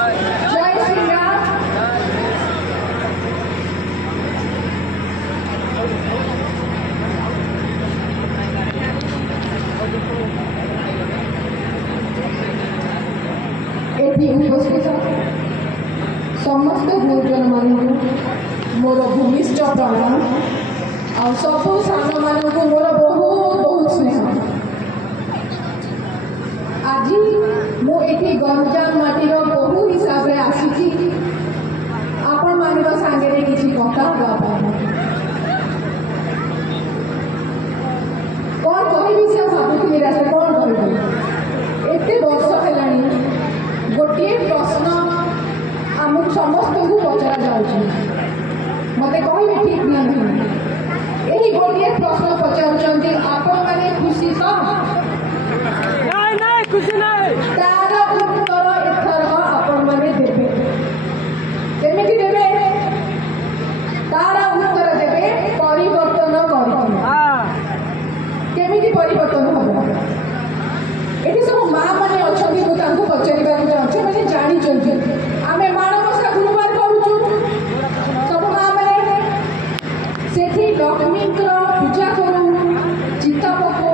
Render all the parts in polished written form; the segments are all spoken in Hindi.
जय श्री राम। एटी उपस्थित समस्त गुरुजन मान मोर भूमिष्ठ प्रणाम आ सबू सान मान मोर बहुत बहुत स्नेह। आज मुझे गंजाम माटीर बहु हिसाब से आसी आपण मान सागे किसी कथा हाँपाई कौन कह से भावुली रास्ते कौन कह एत वर्ष है गोटे प्रश्न आम समस्त को पचरा जाऊँ मत कह ठीक ना यही गोटे प्रश्न पचार आपण मैंने खुशी तो खुशी तार उत्तर एथर आपण मैंने देवे केमी देवे तार उत्तर देवे परिवर्तन केमी परिवर्तन हम ये सब माँ मैंने अच्छा पचार चाहूँ मैंने जानी आम माणबसा गुरुवार करुचु सब माँ मैंने से लक्ष्मी पूजा करूँ चिता पकऊ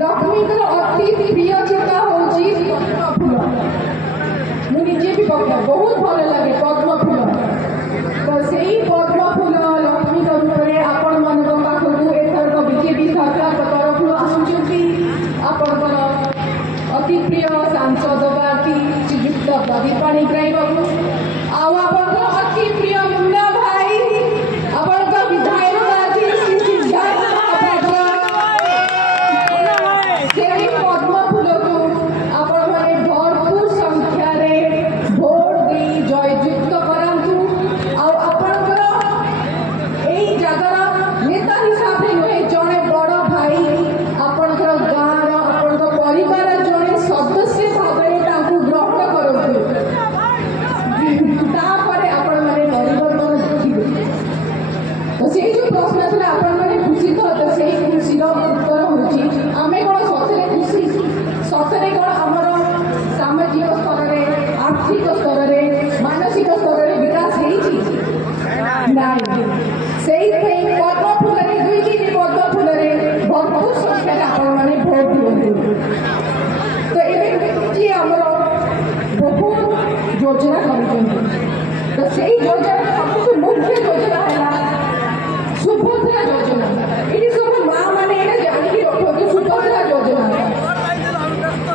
लक्ष्मी अति प्रिय चिता हूँ पद्म फूल मुझे भी पकड़ बहुत भल लगे पद्म फूल तो से पद्म फूल लक्ष्मी रूप में आपण मान पाखक एथरक बीजेपी सरकार तरफ आसुच्च आपणकर अति प्रिय सांसद प्रार्थी श्रीयुक्त प्रदीप पाणिग्राही बाबू अति प्रिय मुन्ना भाई आपण विधायक श्री सिद्धार्थ पद्म फूल को आपण मैंने भरपूर संख्यार भोट दे जययुक्त करातु आपणकर यही जगार नेता हिसाब से नुहे जड़े बड़ भाई आपणकर गाँव आपण परिवार जड़े सदस्य भाव में ग्रहण करूँ आपण मैंने परिवर्तन देखिए तो से जो प्रश्न था आपण मैंने खुशी तो से खुशी उत्तर होची आमे कौन सतरे खुशी सतरे कौन आमर सामाजिक स्तर में आर्थिक स्तर में मानसिक स्तर में विकास से पद्म फूल दुई तीन पद्म फूल भरपूर संख्या आपण मैंने भोट दिखाते तो ये आमर बहुत योजना कर तो से योजना सबसे मुख्य योजना है सुभद्रा योजना ये सब माँ मैंने जानिक रखते सुभद्रा योजना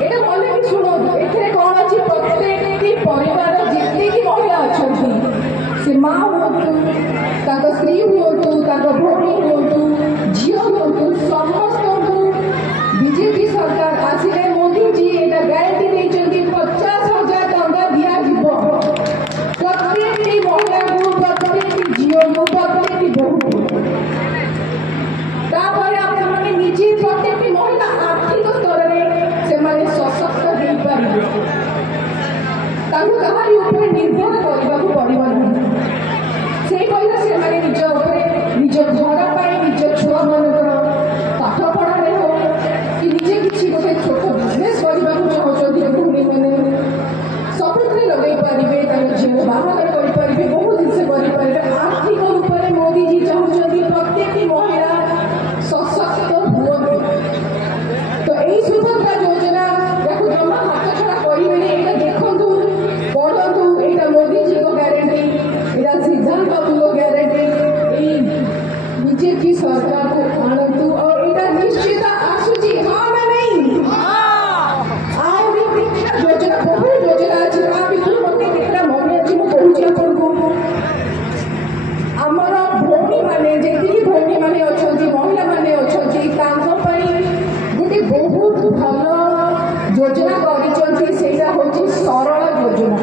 ये मन की शुणु ए कौन अच्छी प्रत्येक परिवार जितनी महिला अच्छा से माँ हूँ स्त्री हूँ भौणी हूँ झील हूँ समस्त बीजेपी सरकार आसिले मोदी जी एटा गारंटी देते 50,000 टंका दिया प्रत्येक महिला को प्रत्येक झील को प्रत्येक बहू मैंने निजे प्रत्येक महिला आर्थिक स्तर में से सशक्त हो पारे कहानी निर्भर करने पड़ो से पैसा से निज निज घर पर निज छुआ मान पाठ पढ़ाने हो कि निजे किसी गोटे छोट बिजनेस करने चाहते गृहिणी मैंने सबुथे लगे पारे झील बाहर करें बहुत जिन करें आर्थिक रूप में मोदी जी चाहते प्रत्येक महिला सशक्त हुए तो यही सुभद्रा योजना जमा हाथ छड़ा करेंगे देखु पढ़ु यहाँ मोदी जी को गारंटी यहाँ सिद्धार्थ बाबू को गारंटी बीजेपी सरकार को आणतु और यहाँ निश्चित आसूची हाँ ना नहीं योजना बहुत योजना अच्छी भितर मत केटा मन अच्छी मुझे कहूँ आमर भौणी मैंने जी भौणी मैंने अच्छा महिला मैंने अच्छा गोटे बहुत भल योजना कर सरल योजना